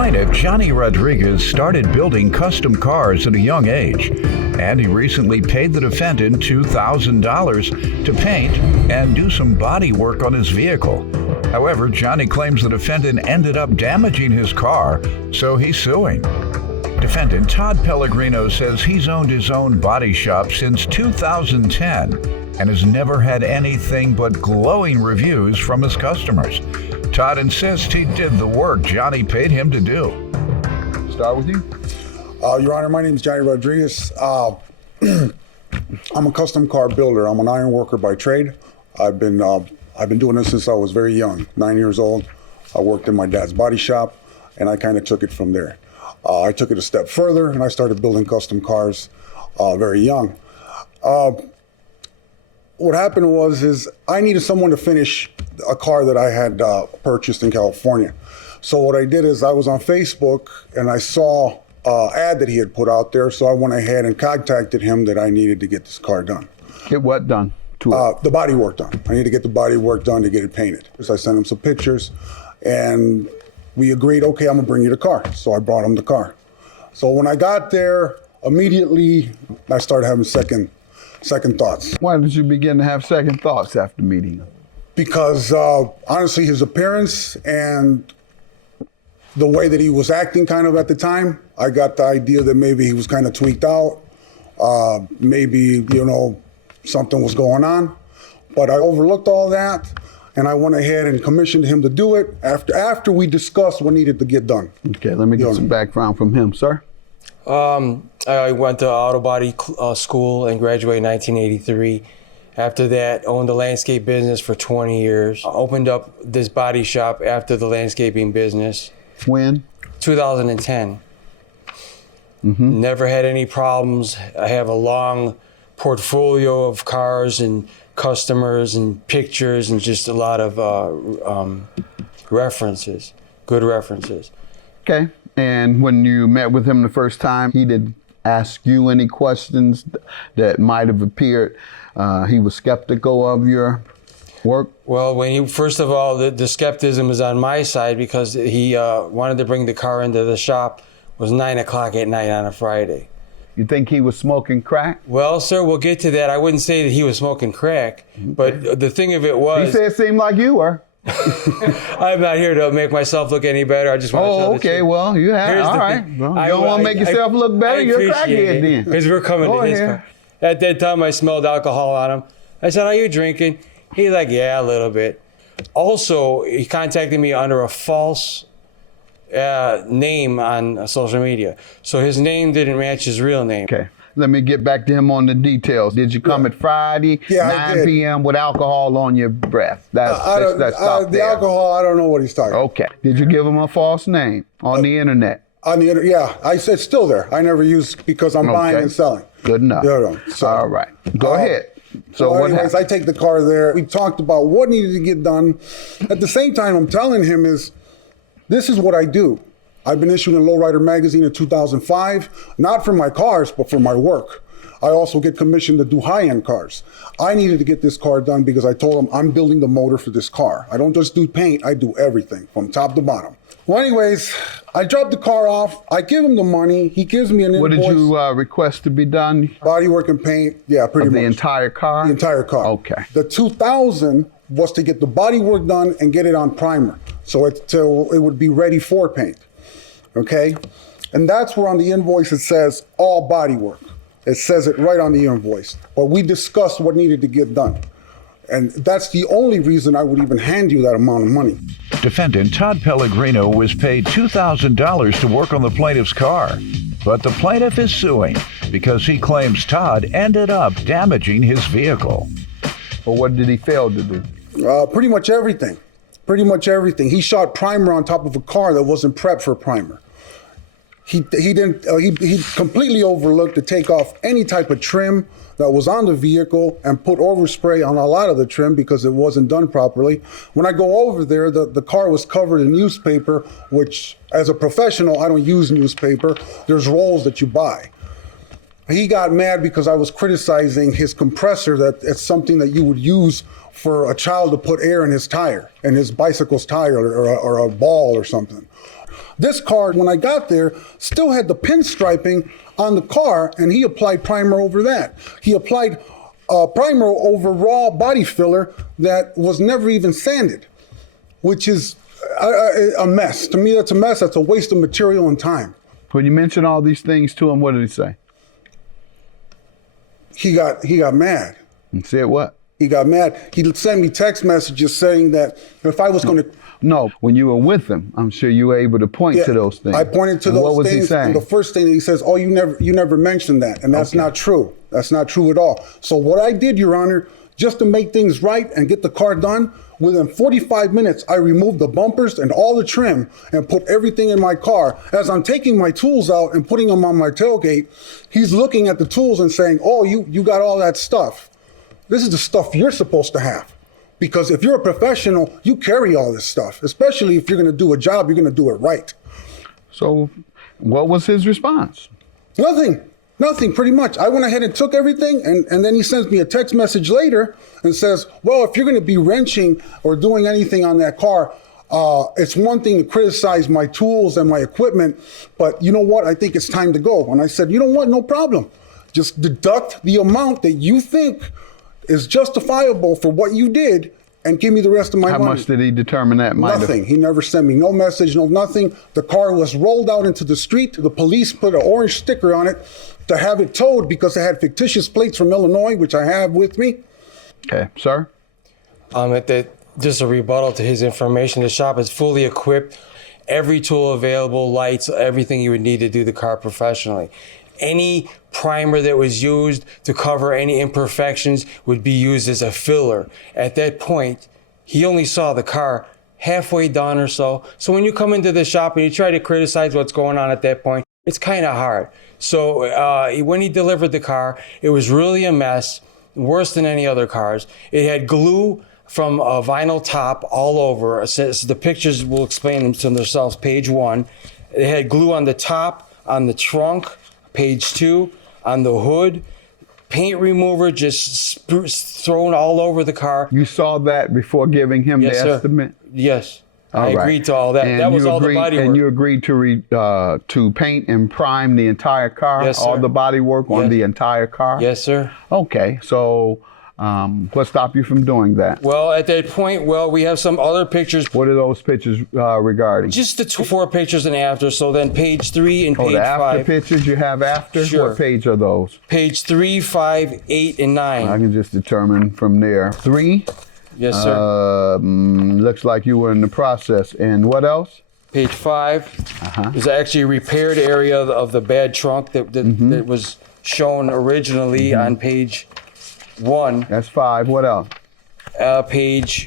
Plaintiff Johnny Rodriguez started building custom cars at a young age, and he recently paid the defendant $2,000 to paint and do some body work on his vehicle. However, Johnny claims the defendant ended up damaging his car, so he's suing. Defendant Todd Pellegrino says he's owned his own body shop since 2010 and has never had anything but glowing reviews from his customers. Todd insists he did the work Johnny paid him to do. Start with you. Your Honor, my name is Johnny Rodriguez. I'm a custom car builder. I'm an iron worker by trade. I've been doing this since I was very young, 9 years old. I worked in my dad's body shop, and I kind of took it from there. I took it a step further, and I started building custom cars very young. What happened is I needed someone to finish a car that I had purchased in California. So what I did is I was on Facebook and I saw an ad that he had put out there. So I went ahead and contacted him that I needed to get this car done. Get what done? The body work done. I need to get the body work done to get it painted. So I sent him some pictures and we agreed, okay, I'm gonna bring you the car. So I brought him the car. So when I got there, immediately I started having second thoughts. Why did you begin to have second thoughts after meeting him? Because honestly, his appearance and the way that he was acting kind of at the time, I got the idea that maybe he was kind of tweaked out. Maybe, something was going on. But I overlooked all that and I went ahead and commissioned him to do it after we discussed what needed to get done. Okay, let me get some background from him, sir. I went to auto body school and graduated in 1983. After that, owned a landscape business for 20 years. Opened up this body shop after the landscaping business. When? 2010. Never had any problems. I have a long portfolio of cars and customers and pictures and just a lot of references, good references. Okay, and when you met with him the first time, he did ask you any questions that might have appeared he was skeptical of your work? Well, first of all, the skepticism was on my side because he wanted to bring the car into the shop. It was 9 o'clock at night on a Friday. You think he was smoking crack? Well, sir, we'll get to that. I wouldn't say that he was smoking crack, but the thing of it was... He said it seemed like you were. I'm not here to make myself look any better. I just want to tell the truth. Well, you have. All right. Well, you don't want to make yourself look better. You're a crackhead then. Because we're coming to his car. At that time, I smelled alcohol on him. I said, are you drinking? He's like, yeah, a little bit. Also, he contacted me under a false name on social media. So his name didn't match his real name. Okay. Let me get back to him on the details. Did you come at Friday, 9 p.m. with alcohol on your breath? The alcohol, I don't know what he's talking about. Okay. Did you give him a false name on the internet? On the internet, yeah. I said it's still there. I never use because I'm buying and selling. Good enough. So, all right. Go ahead. So what anyways, I take the car there. We talked about what needed to get done. At the same time, I'm telling him this is what I do. I've been issuing a Lowrider magazine in 2005, not for my cars, but for my work. I also get commissioned to do high-end cars. I needed to get this car done because I told him I'm building the motor for this car. I don't just do paint, I do everything from top to bottom. Well, anyways, I drop the car off. I give him the money. He gives me an invoice. What did you request to be done? Body work and paint, yeah, pretty much. The entire car? The entire car. Okay. The $2,000 was to get the body work done and get it on primer. So it would be ready for paint. Okay? And that's where on the invoice it says all body work. It says it right on the invoice. But we discussed what needed to get done. And that's the only reason I would even hand you that amount of money. Defendant Todd Pellegrino was paid $2,000 to work on the plaintiff's car. But the plaintiff is suing because he claims Todd ended up damaging his vehicle. Well, what did he fail to do? Pretty much everything. Pretty much everything. He shot primer on top of a car that wasn't prepped for primer. He completely overlooked to take off any type of trim that was on the vehicle and put overspray on a lot of the trim because it wasn't done properly. When I go over there, the car was covered in newspaper, which as a professional, I don't use newspaper. There's rolls that you buy. He got mad because I was criticizing his compressor, that it's something that you would use for a child to put air in his tire, in his bicycle's tire or a ball or something. This car, when I got there, still had the pinstriping on the car, and he applied primer over that. He applied primer over raw body filler that was never even sanded, which is a mess. To me, that's a mess. That's a waste of material and time. When you mentioned all these things to him, what did he say? He got mad. And said what? He got mad. He sent me text messages saying that if I was going to... No, when you were with him, I'm sure you were able to point to those things. I pointed to and those what was things. He saying? And the first thing that he says, "Oh, you never mentioned that," and that's not true. That's not true at all. So what I did, Your Honor, just to make things right and get the car done, within 45 minutes, I removed the bumpers and all the trim and put everything in my car. As I'm taking my tools out and putting them on my tailgate, he's looking at the tools and saying, "Oh, you got all that stuff. This is the stuff you're supposed to have." Because if you're a professional, you carry all this stuff, especially if you're going to do a job, you're going to do it right. So what was his response? Nothing, pretty much. I went ahead and took everything, and then he sends me a text message later and says, well, if you're going to be wrenching or doing anything on that car, it's one thing to criticize my tools and my equipment, but you know what? I think it's time to go. And I said, you know what? No problem. Just deduct the amount that you think is justifiable for what you did and give me the rest of my money. How much did he determine that might Nothing. He never sent me no message, no nothing. The car was rolled out into the street. The police put an orange sticker on it to have it towed because it had fictitious plates from Illinois, which I have with me. Okay, sir? Just a rebuttal to his information. The shop is fully equipped, every tool available, lights, everything you would need to do the car professionally. Any primer that was used to cover any imperfections would be used as a filler. At that point, he only saw the car halfway done or so. So when you come into the shop and you try to criticize what's going on at that point, it's kind of hard. So when he delivered the car, it was really a mess, worse than any other cars. It had glue from a vinyl top all over. So the pictures will explain them to themselves, page 1. It had glue on the top, on the trunk, page 2, on the hood, paint remover just thrown all over the car. You saw that before giving him the estimate? Yes. I agreed to all that. And that was all the body work. And you agreed to paint and prime the entire car? Yes, sir. All the body work on the entire car? Yes, sir. Okay, so what stopped you from doing that? Well, at that point, we have some other pictures. What are those pictures regarding? Just the 4 pictures and after. So then page 3 and page the 5. after pictures you have after? Sure. What page are those? Page 3, 5, 8, and 9. I can just determine from there. 3? Yes, sir. Looks like you were in the process. And what else? Page 5 is actually a repaired area of the bad trunk that was shown originally on page 1. That's 5. What else? Page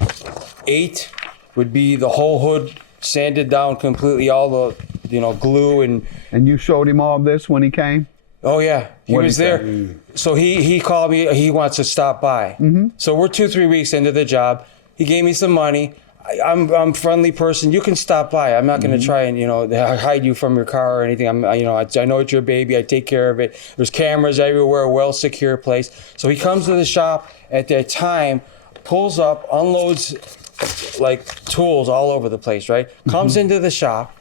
8 would be the whole hood sanded down completely, all the glue and. And you showed him all this when he came? Oh yeah, he was there. So he called me. He wants to stop by. So we're 2-3 weeks into the job. He gave me some money. I'm a friendly person. You can stop by. I'm not going to try and hide you from your car or anything. I know it's your baby. I take care of it. There's cameras everywhere. Well secure place. So he comes to the shop at that time, pulls up, unloads like tools all over the place. Right? Comes into the shop,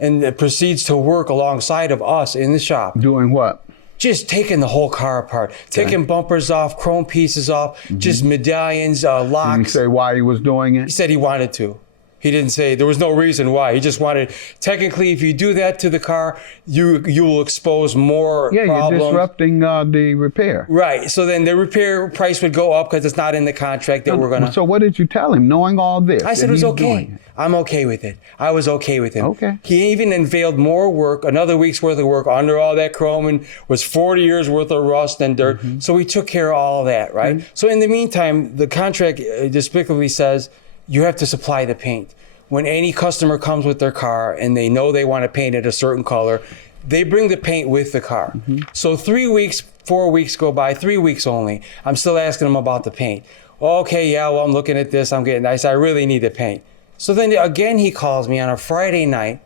and proceeds to work alongside of us in the shop. Doing what? Just taking the whole car apart, taking bumpers off, chrome pieces off, just medallions, locks. Did he say why he was doing it? He said he wanted to. He didn't say, there was no reason why. He just wanted, technically, if you do that to the car, you will expose more problems. You're disrupting the repair. Right. So then the repair price would go up because it's not in the contract that we're going to. So what did you tell him, knowing all this? I said it was okay. I'm okay with it. I was okay with him. Okay. He even unveiled more work, another week's worth of work under all that chrome, and was 40 years worth of rust and dirt. So we took care of all of that, right? So in the meantime, the contract despicably says you have to supply the paint. When any customer comes with their car and they know they want to paint it a certain color, they bring the paint with the car. So 3 weeks, 4 weeks go by, 3 weeks only. I'm still asking them about the paint. Okay, yeah, well, I'm looking at this. I said, I really need the paint. So then again, he calls me on a Friday night,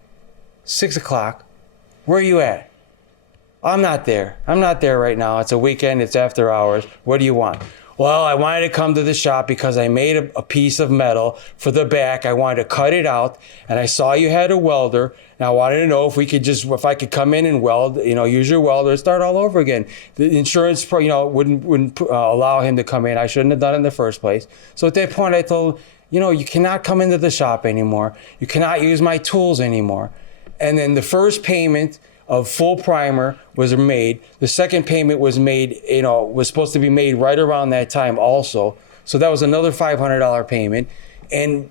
6 o'clock. Where are you at? I'm not there. I'm not there right now. It's a weekend. It's after hours. What do you want? Well, I wanted to come to the shop because I made a piece of metal for the back. I wanted to cut it out, and I saw you had a welder, and I wanted to know if I could come in and weld, use your welder and start all over again. The insurance, wouldn't allow him to come in. I shouldn't have done it in the first place. So at that point, I told him, you cannot come into the shop anymore. You cannot use my tools anymore. And then the first payment of full primer was made. The second payment was made, was supposed to be made right around that time also. So that was another $500 payment. And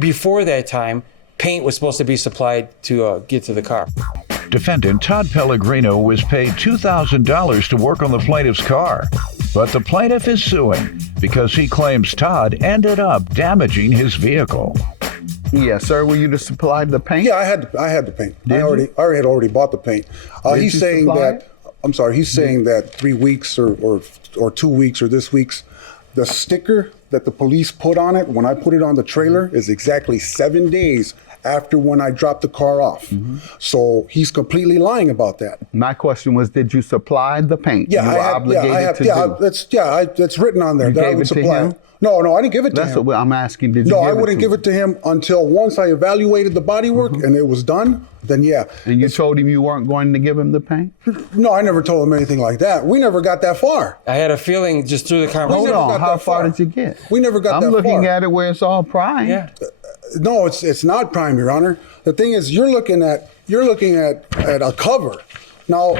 before that time, paint was supposed to be supplied to get to the car. Defendant Todd Pellegrino was paid $2,000 to work on the plaintiff's car. But the plaintiff is suing because he claims Todd ended up damaging his vehicle. Yes, sir. Were you to supply the paint? Yeah, I had the paint. I had already bought the paint. He's saying that. I'm sorry. He's saying that 3 weeks or 2 weeks or this week's the sticker that the police put on it when I put it on the trailer is exactly 7 days after when I dropped the car off. So he's completely lying about that. My question was, did you supply the paint? Yeah, you were obligated to do. That's written on there You that I gave would it to supply. him? No, I didn't give it to That's him. what I'm asking. Did you No, give I wouldn't give it to him until once I evaluated the bodywork and it was done. Then yeah. And you told him you weren't going to give him the paint? No, I never told him anything like that. We never got that far. I had a feeling just through the conversation. Hold on. got How that far far. did you get? We never got that I'm far. looking at it where it's all prime. Yeah. No, it's not prime, Your Honor. The thing is, you're looking at a cover. Now,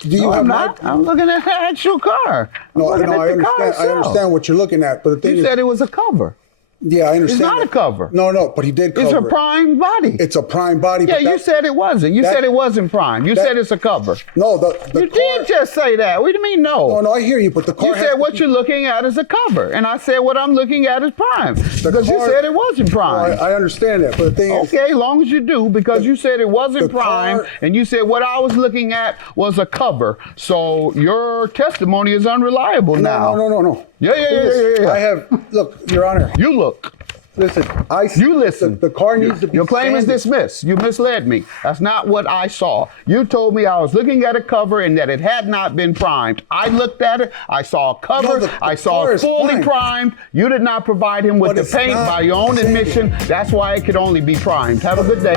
do you No, have I'm not. I'm looking at the actual car. I'm No, looking no, at I the car understand. I itself. understand what you're looking at, but the thing You is, said it was a cover. yeah, I understand. It's not a that. cover. No, but he did cover It's a it. prime body. It's a prime body. Yeah, but you said it wasn't. You said it wasn't prime. You said it's a cover. No, the You car, did just say that. What do you mean no? No, I hear you, but the car. You said what you're looking at is a cover, and I said what I'm looking at is prime because you car- said it wasn't prime. I understand that, but the thing is, Okay, as long as you do, because you said it wasn't the prime, car- and you said what I was looking at was a cover. So your testimony is unreliable now. no. Yeah. I have. Look, Your Honor. You look. Listen, You listen. The car needs to be. Your claim is standing. dismissed. You misled me. That's not what I saw. You told me I was looking at a cover and that it had not been primed. I looked at it. I saw a cover. No, the I saw car it is fully primed. primed. You did not provide him with But the it's paint not by your own standing. admission. That's why it could only be primed. Have a good day.